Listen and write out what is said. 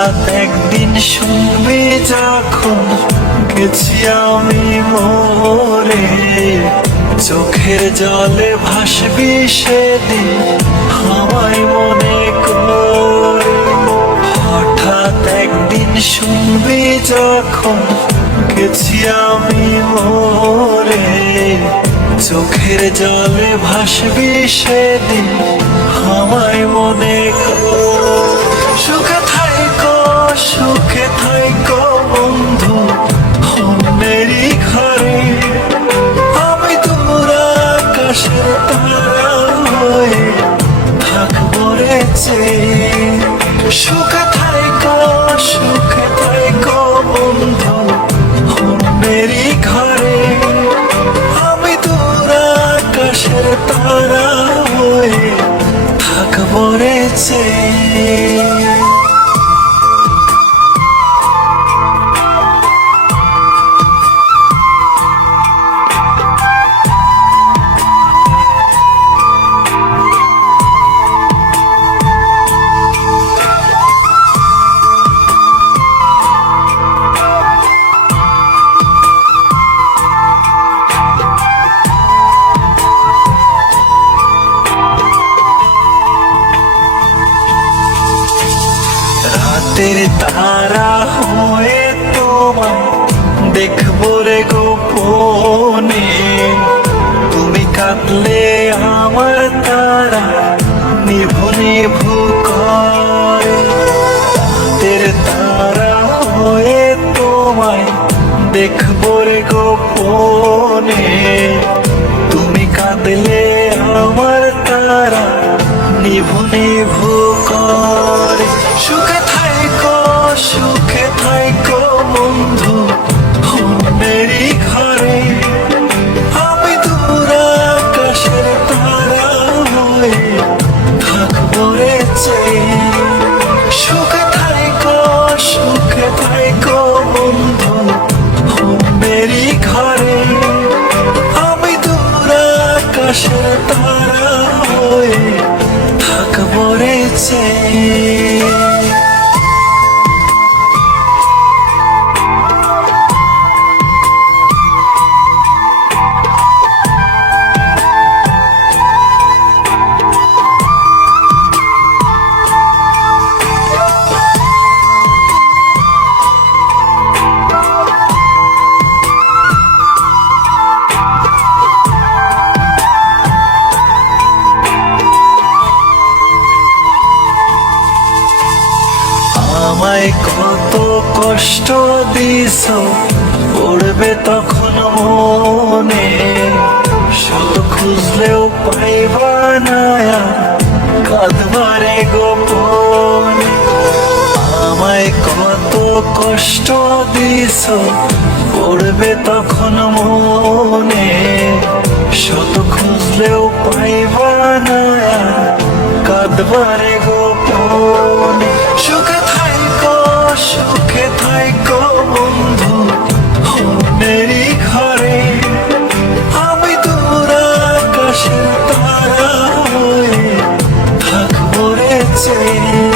হঠাৎ একদিন শুনবি যখন গেছি আমি মোরে চোখের জলে ভাসবি সেদিন আমায় মনে করে। হঠাৎ একদিন শুনবি যখন গেছি আমি মোরে চোখের জলে ভাসবি সেদিন আমায় মনে সুখে চেয়ে। সুখে রাতের তারা হয়ে তোমার দেখব রে গোপনে তুমি কাঁদলে আমার তারা নিভু নিভু করে রাতের তারা হয়ে তোমায় দেখব রে গোপনে তুমি কাঁদলে আমার তারা নিভু নিভু রে আমায় কত কষ্ট দিস পড়বে তখন মনে। শত খুঁজলেও পাইবা না কাঁদবারে গোপনে। আমায় কত কষ্ট দিস পড়বে তখন মনে। শত খুঁজলেও পাইবা না কাঁদবারে গো answering.